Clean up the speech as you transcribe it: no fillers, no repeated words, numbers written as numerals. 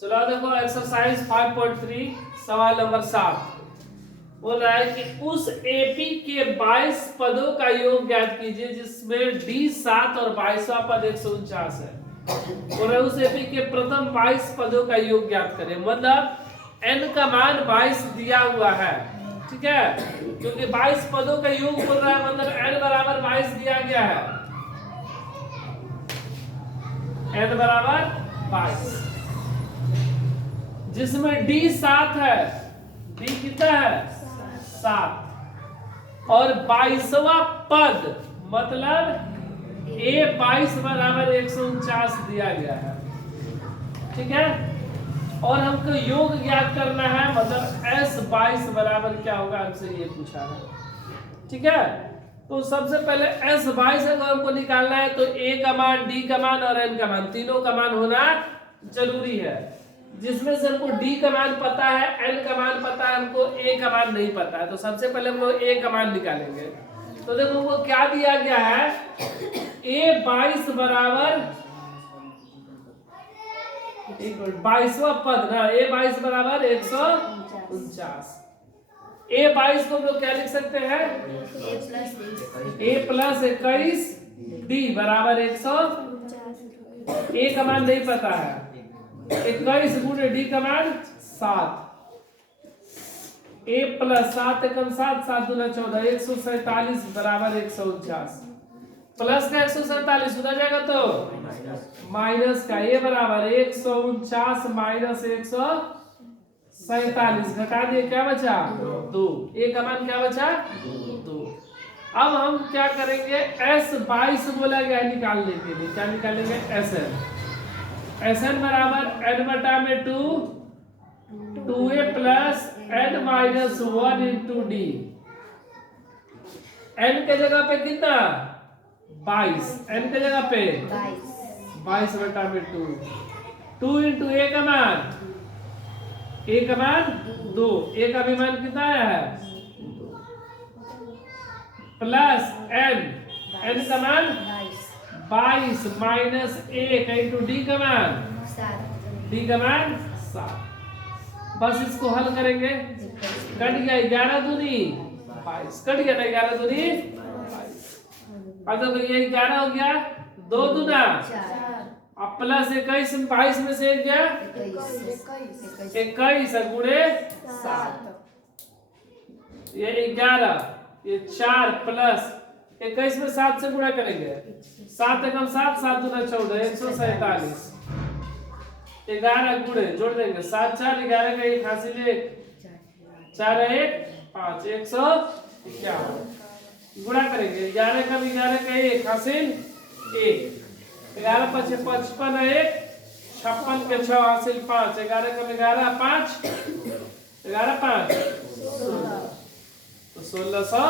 चलो देखो एक्सरसाइज 5.3 सवाल नंबर 7 बोल रहा है कि उस एपी के 22 पदों का योग ज्ञात कीजिए जिसमें डी 7 और 22वां पद 149 है। बोल रहा है उस एपी के प्रथम 22 पदों का योग ज्ञात करें, मतलब n का मान 22 दिया हुआ है, ठीक है, क्योंकि 22 पदों का योग बोल रहा है, मतलब n बराबर 22 दिया गया है, n बराबर 22, जिसमें d 7 है, d कितना है 7, और 22वां पद मतलब a 22 बराबर 149 दिया गया है, ठीक है, और हमको योग ज्ञात करना है, मतलब s 22 बराबर क्या होगा, हमसे ये पूछा है, ठीक है। तो सबसे पहले s 22 अगर हमको निकालना है तो a का मान, d का मान और n का मान, तीनों का मान होना जरूरी है, जिसमें से हमको d का मान पता है, n का मान पता है, हमको a का मान नहीं पता है। तो सबसे पहले हम लोग a का मान निकालेंगे। तो देखो वो क्या दिया गया है, a 22 बराबर 22वां पद ना, a 22 बराबर 149, a 22 को हम लोग क्या लिख सकते हैं, a प्लस 21 d बराबर 100, a का मान नहीं पता है, 21 गुणे डी का मान 7, a प्लस 7 एकम 7, 7 दूना 14, 147 बराबर 149, प्लस का 147 उधर जाएगा तो माइनस का, a बराबर 149 माइनस 147, घटा दिए क्या बचा 2, a का मान क्या बचा 2। अब हम क्या करेंगे, s 22 बोला गया है निकालने के लिए, क्या निकालेंगे Sn बराबर n बटा में 2, 2a plus n minus 1 into D, n के जगह पे कितना 22, n के जगह पे 22 बटा में 2, 2 इंटू a का मान, a का मान 2, a का भी मान कितना आया है, प्लस n का मान 22 माइनस 1 इंटू डी का मान, डी का मान 7। बस इसको हल करेंगे, कट गया 11 दूनी 22, कट गया ना 11 दूनी 22, मतलब ये 11 हो गया, 2 दूना अब प्लस 21 22 में से एक गया 21 गुणे 7, ये 11, ये 4 प्लस 21 में 7 से गुणा करेंगे, 7 एकम 7, 7 दूना 14, 147, 11 गुणे जोड़ देंगे, 7 4 11 का 1 हासिल 1, 4 1 5, 151 गुणा करेंगे, 11 का 1 हासिल 1, 11 5 55 1, 56 के 6 हासिल 5, 11 का 11 5, 11 5 16, तो 1600